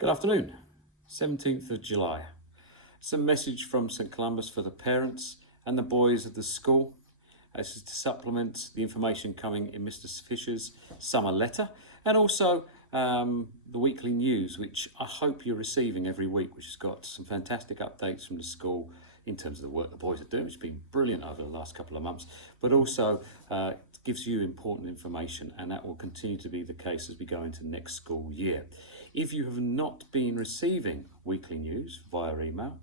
Good afternoon, 17th of July. Some message from St Columba's for the parents and the boys of the school. This is to supplement the information coming in Mr Fisher's summer letter, and also the weekly news, which I hope you're receiving every week, which has got some fantastic updates from the school in terms of the work the boys are doing, which has been brilliant over the last couple of months, but also gives you important information, and that will continue to be the case as we go into next school year. If you have not been receiving weekly news via email,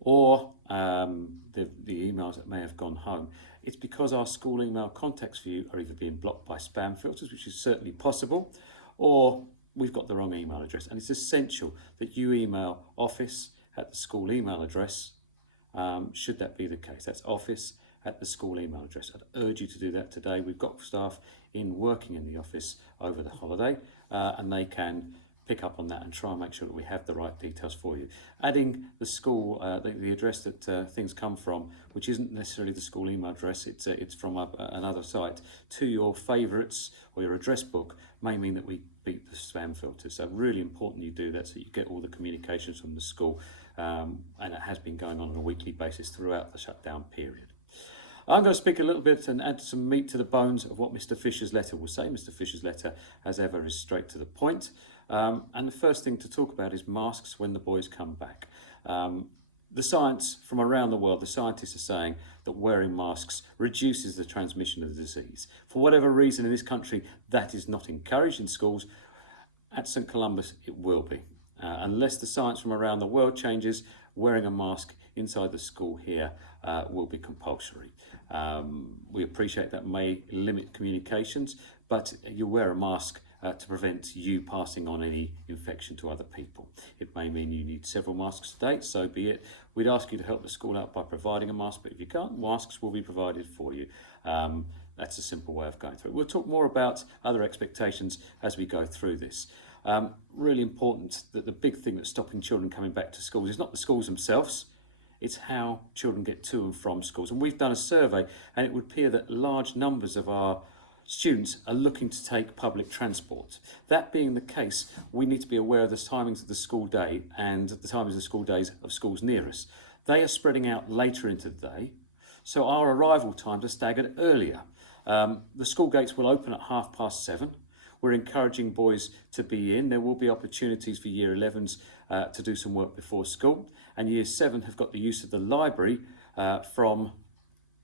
or the emails that may have gone home, it's because our school email contacts for you are either being blocked by spam filters, which is certainly possible, or we've got the wrong email address. And it's essential that you email office at the school email address, should that be the case. That's office at the school email address. I'd urge you to do that today. We've got staff working in the office over the holiday, and they can pick up on that and try and make sure that we have the right details for you. Adding the school, the address that things come from, which isn't necessarily the school email address, it's from another site, to your favourites or your address book may mean that we beat the spam filter. So really important you do that so you get all the communications from the school, and it has been going on a weekly basis throughout the shutdown period. I'm going to speak a little bit and add some meat to the bones of what Mr Fisher's letter will say. Mr Fisher's letter, as ever, is straight to the point. And the first thing to talk about is masks when the boys come back. The science from around the world, the scientists are saying that wearing masks reduces the transmission of the disease. For whatever reason in this country, that is not encouraged in schools. At St Columba's, it will be. Unless the science from around the world changes, wearing a mask inside the school here will be compulsory. We appreciate that may limit communications, but you wear a mask to prevent you passing on any infection to other people. It may mean you need several masks a day, so be it. We'd ask you to help the school out by providing a mask, but if you can't, masks will be provided for you. That's a simple way of going through it. We'll talk more about other expectations as we go through this. Really important that the big thing that's stopping children coming back to schools is not the schools themselves, it's how children get to and from schools. And we've done a survey, and it would appear that large numbers of our students are looking to take public transport. That being the case, we need to be aware of the timings of the school day and the timings of the school days of schools near us. They are spreading out later into the day, so our arrival times are staggered earlier. The school gates will open at 7:30. We're encouraging boys to be in. There will be opportunities for Year 11s to do some work before school, and Year 7 have got the use of the library from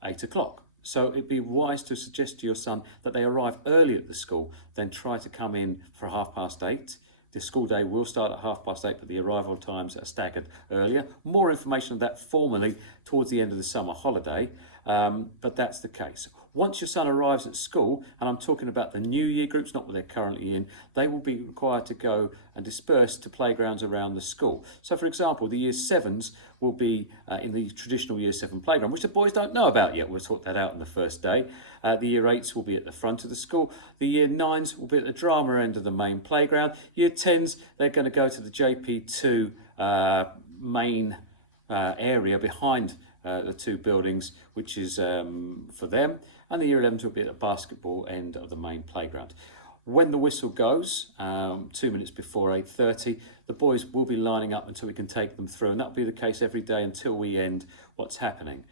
8 o'clock. So it'd be wise to suggest to your son that they arrive early at the school, then try to come in for 8:30. The school day will start at 8:30, but the arrival times are staggered earlier. More information on that formally towards the end of the summer holiday, but that's the case. Once your son arrives at school, and I'm talking about the new year groups, not what they're currently in, they will be required to go and disperse to playgrounds around the school. So for example, the Year 7s will be in the traditional Year 7 playground, which the boys don't know about yet. We'll sort that out on the first day. The Year 8s will be at the front of the school. The Year 9s will be at the drama end of the main playground. Year 10s, they're going to go to the JP2 main area behind the two buildings, which is for them. And the Year 11s will be at the basketball end of the main playground. When the whistle goes, 2 minutes before 8:30, the boys will be lining up until we can take them through, and that'll be the case every day until we end what's happening.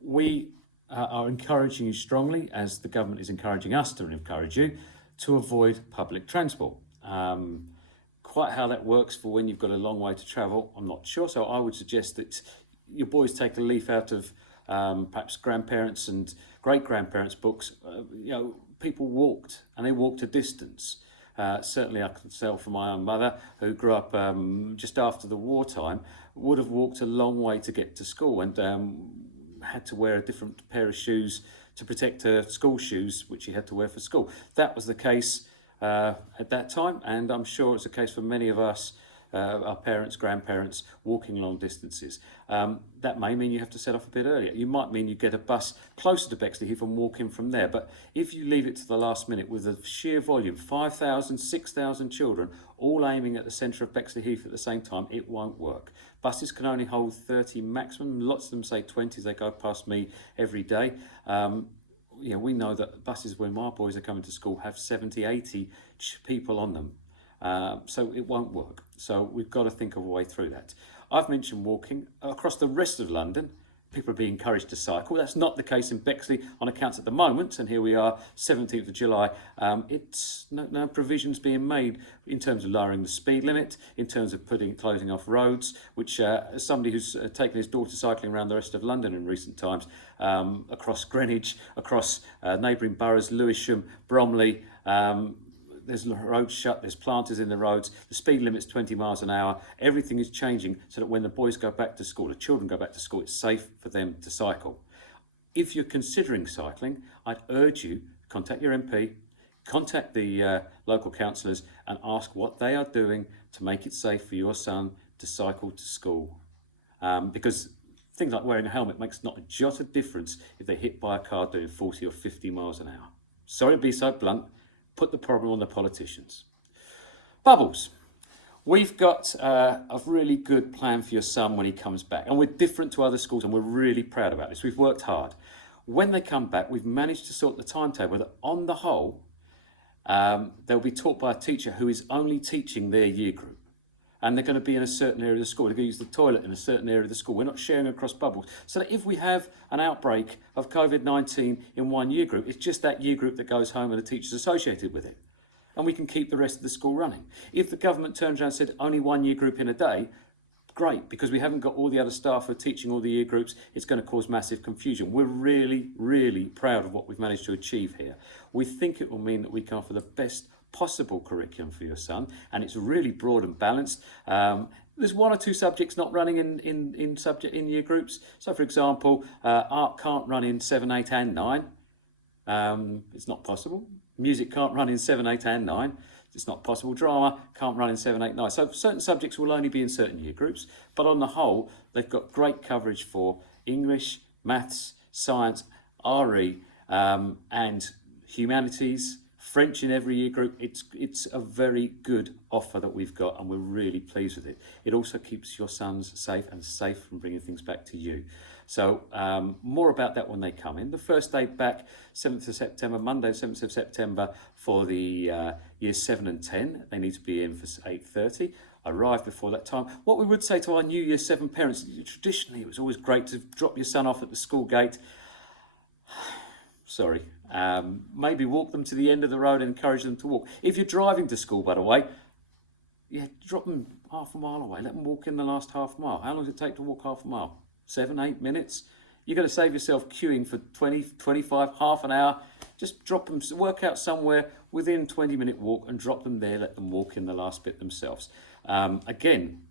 We are encouraging you strongly, as the government is encouraging us to encourage you, to avoid public transport. Quite how that works for when you've got a long way to travel, I'm not sure, so I would suggest that your boys take a leaf out of perhaps grandparents and great-grandparents' books. People walked, and they walked a distance. Certainly I can tell from my own mother, who grew up just after the wartime, would have walked a long way to get to school, and had to wear a different pair of shoes to protect her school shoes, which she had to wear for school. That was the case at that time, and I'm sure it's the case for many of us, our parents, grandparents, walking long distances. That may mean you have to set off a bit earlier. You might mean you get a bus closer to Bexleyheath and walk in from there. But if you leave it to the last minute with the sheer volume, 5,000, 6,000 children, all aiming at the centre of Bexleyheath at the same time, it won't work. Buses can only hold 30 maximum. Lots of them say 20 as they go past me every day. We know that buses, when my boys are coming to school, have 70, 80 people on them. So it won't work. So we've got to think of a way through that. I've mentioned walking. Across the rest of London, people are being encouraged to cycle. That's not the case in Bexley on accounts at the moment, and here we are, 17th of July. It's no provisions being made in terms of lowering the speed limit, in terms of closing off roads, which as somebody who's taken his daughter cycling around the rest of London in recent times, across Greenwich, across neighbouring boroughs, Lewisham, Bromley, there's roads shut, there's planters in the roads, the speed limit's 20 miles an hour. Everything is changing so that when the boys go back to school, the children go back to school, it's safe for them to cycle. If you're considering cycling, I'd urge you, contact your MP, contact the local councillors and ask what they are doing to make it safe for your son to cycle to school. Because things like wearing a helmet makes not a jot of difference if they're hit by a car doing 40 or 50 miles an hour. Sorry to be so blunt, put the problem on the politicians. Bubbles. We've got a really good plan for your son when he comes back. And we're different to other schools and we're really proud about this. We've worked hard. When they come back, we've managed to sort the timetable that on the whole, they'll be taught by a teacher who is only teaching their year group. And they're going to be in a certain area of the school. They're going to use the toilet in a certain area of the school. We're not sharing across bubbles. So that if we have an outbreak of COVID-19 in one year group, it's just that year group that goes home and the teachers associated with it. And we can keep the rest of the school running. If the government turns around and said only one year group in a day, great, because we haven't got all the other staff who are teaching all the year groups, it's going to cause massive confusion. We're really, really proud of what we've managed to achieve here. We think it will mean that we can offer the best possible curriculum for your son, and it's really broad and balanced. There's one or two subjects not running in year groups. So, for example, art can't run in 7, 8 and 9. It's not possible. Music can't run in 7, 8 and 9. It's not possible. Drama can't run in 7, 8, 9. So certain subjects will only be in certain year groups, but on the whole, they've got great coverage for English, maths, science, RE, and humanities, French in every year group. It's a very good offer that we've got, and we're really pleased with it. It also keeps your sons safe and safe from bringing things back to you. So more about that when they come in. The first day back, 7th of September, Monday, 7th of September for the years 7 and 10. They need to be in for 8:30. Arrive before that time. What we would say to our new year 7 parents, traditionally it was always great to drop your son off at the school gate. Sorry. Maybe walk them to the end of the road and encourage them to walk. If you're driving to school, by the way, drop them half a mile away. Let them walk in the last half mile. How long does it take to walk half a mile? 7, 8 minutes? You're going to save yourself queuing for 20, 25, half an hour. Just drop them, work out somewhere within 20-minute walk and drop them there. Let them walk in the last bit themselves. Again,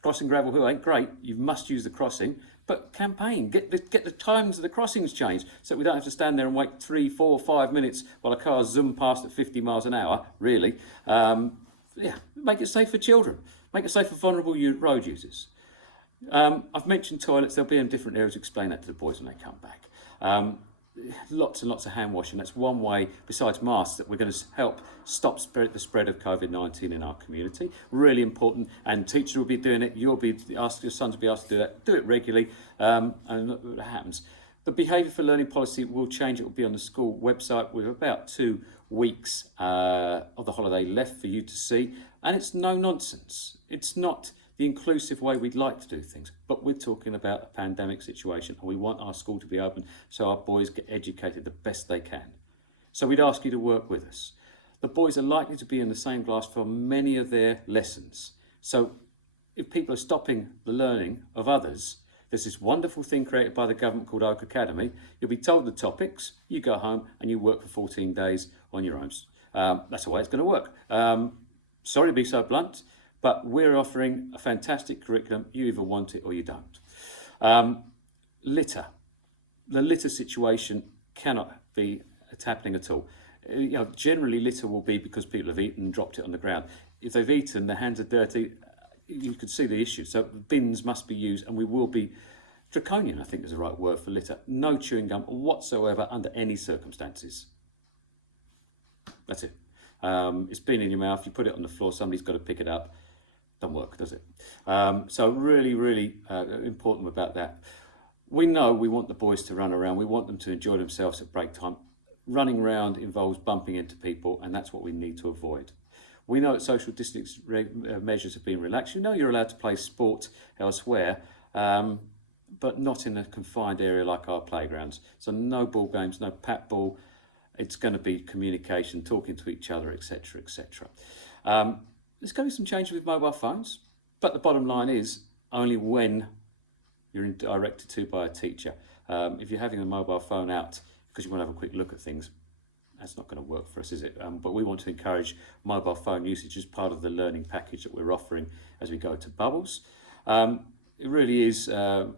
crossing Gravel Hill ain't great. You must use the crossing. But campaign, get the times of the crossings changed so we don't have to stand there and wait 3, 4, 5 minutes while a car zoom past at 50 miles an hour, really. Make it safe for children. Make it safe for vulnerable road users. I've mentioned toilets. They'll be in different areas. Explain that to the boys when they come back. Lots and lots of hand washing. That's one way, besides masks, that we're going to help stop the spread of COVID-19 in our community. Really important. And teachers will be doing it. You'll be asked, your sons will be asked to do that. Do it regularly, and look what happens. The behaviour for learning policy will change. It will be on the school website with about 2 weeks of the holiday left for you to see. And it's no nonsense. It's not the inclusive way we'd like to do things, but we're talking about a pandemic situation and we want our school to be open so our boys get educated the best they can. So we'd ask you to work with us. The boys are likely to be in the same class for many of their lessons. So if people are stopping the learning of others, there's this wonderful thing created by the government called Oak Academy. You'll be told the topics, you go home and you work for 14 days on your own. That's the way it's going to work. Sorry to be so blunt, but we're offering a fantastic curriculum. You either want it or you don't. Litter. The litter situation cannot be happening at all. Generally litter will be because people have eaten and dropped it on the ground. If they've eaten, their hands are dirty, you could see the issue. So bins must be used, and we will be draconian, I think is the right word for litter. No chewing gum whatsoever under any circumstances. That's it. It's been in your mouth, you put it on the floor, somebody's got to pick it up. Don't work, does it? So really, really important about that. We know we want the boys to run around. We want them to enjoy themselves at break time. Running around involves bumping into people, and that's what we need to avoid. We know that social distance measures have been relaxed. You know you're allowed to play sport elsewhere, but not in a confined area like our playgrounds. So no ball games, no pat ball. It's going to be communication, talking to each other, etc., etc. There's going to be some changes with mobile phones, but the bottom line is only when you're directed to by a teacher. If you're having a mobile phone out because you want to have a quick look at things, that's not going to work for us, is it? But we want to encourage mobile phone usage as part of the learning package that we're offering as we go to Bubbles. It really is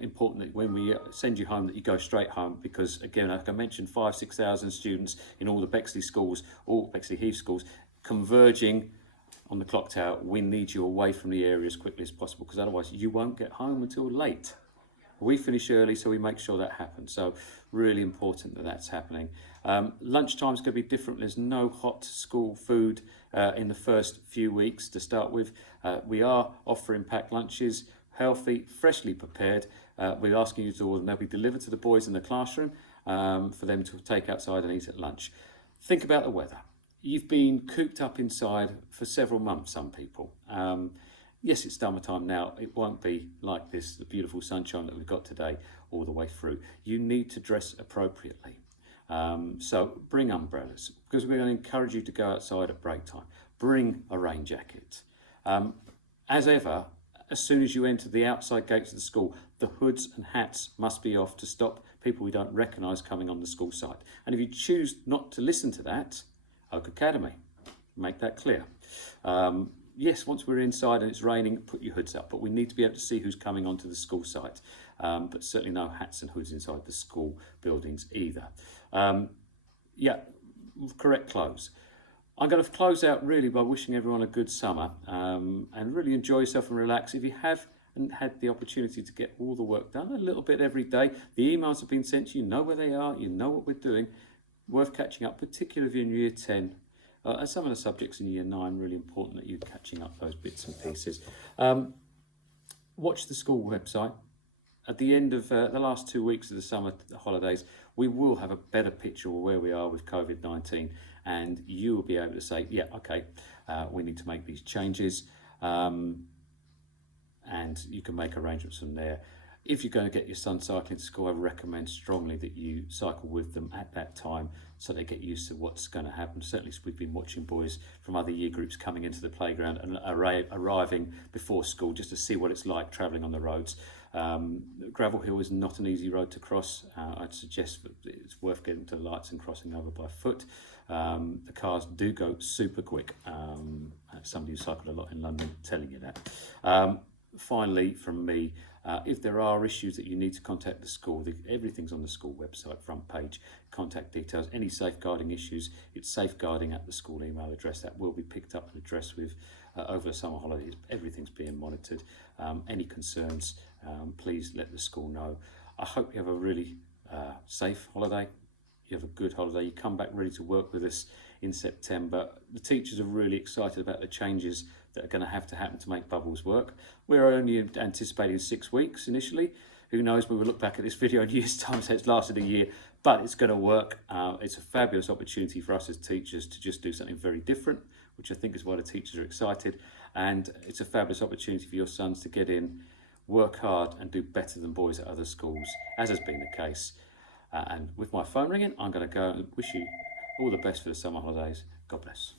important that when we send you home that you go straight home, because again, like I mentioned, 5,000-6,000 students in all the Bexley schools, all Bexley Heath schools, converging on the clock tower. We need you away from the area as quickly as possible, because otherwise you won't get home until late. We finish early, so we make sure that happens. So really important that that's happening. Lunchtime's going to be different. There's no hot school food in the first few weeks to start with. We are offering packed lunches, healthy, freshly prepared. We're asking you to order them. They'll be delivered to the boys in the classroom for them to take outside and eat at lunch. Think about the weather. You've been cooped up inside for several months, some people. Yes, it's summertime now. It won't be like this, the beautiful sunshine that we've got today all the way through. You need to dress appropriately. So bring umbrellas, because we're going to encourage you to go outside at break time. Bring a rain jacket. As ever, as soon as you enter the outside gates of the school, the hoods and hats must be off to stop people we don't recognise coming on the school site. And if you choose not to listen to that, Oak Academy, make that clear. Yes, once we're inside and it's raining, put your hoods up, but we need to be able to see who's coming onto the school site. But certainly no hats and hoods inside the school buildings either. Yeah, correct clothes. I'm going to close out really by wishing everyone a good summer and really enjoy yourself and relax. If you haven't had the opportunity to get all the work done, a little bit every day, the emails have been sent to you, know where they are, you know what we're doing, worth catching up, particularly if you're in year 10. Some of the subjects in year 9, really important that you're catching up those bits and pieces. Watch the school website. At the end of the last 2 weeks of the summer holidays, we will have a better picture of where we are with COVID-19, and you will be able to say, yeah, okay, we need to make these changes, and you can make arrangements from there. If you're going to get your son cycling to school, I recommend strongly that you cycle with them at that time so they get used to what's going to happen. Certainly we've been watching boys from other year groups coming into the playground and arriving before school just to see what it's like travelling on the roads. Gravel Hill is not an easy road to cross. I'd suggest that it's worth getting to the lights and crossing over by foot. The cars do go super quick. Somebody who cycled a lot in London telling you that. Finally, from me, if there are issues that you need to contact the school, everything's on the school website, front page, contact details. Any safeguarding issues, it's safeguarding at the school email address. That will be picked up and addressed with over the summer holidays. Everything's being monitored. Any concerns, please let the school know. I hope you have a really safe holiday. You have a good holiday. You come back ready to work with us in September. The teachers are really excited about the changes that are going to have to happen to make Bubbles work. We're only anticipating 6 weeks initially. Who knows, we will look back at this video in a year's time, so it's lasted a year, but it's going to work. It's a fabulous opportunity for us as teachers to just do something very different, which I think is why the teachers are excited. And it's a fabulous opportunity for your sons to get in, work hard and do better than boys at other schools, as has been the case. And with my phone ringing, I'm going to go and wish you all the best for the summer holidays. God bless.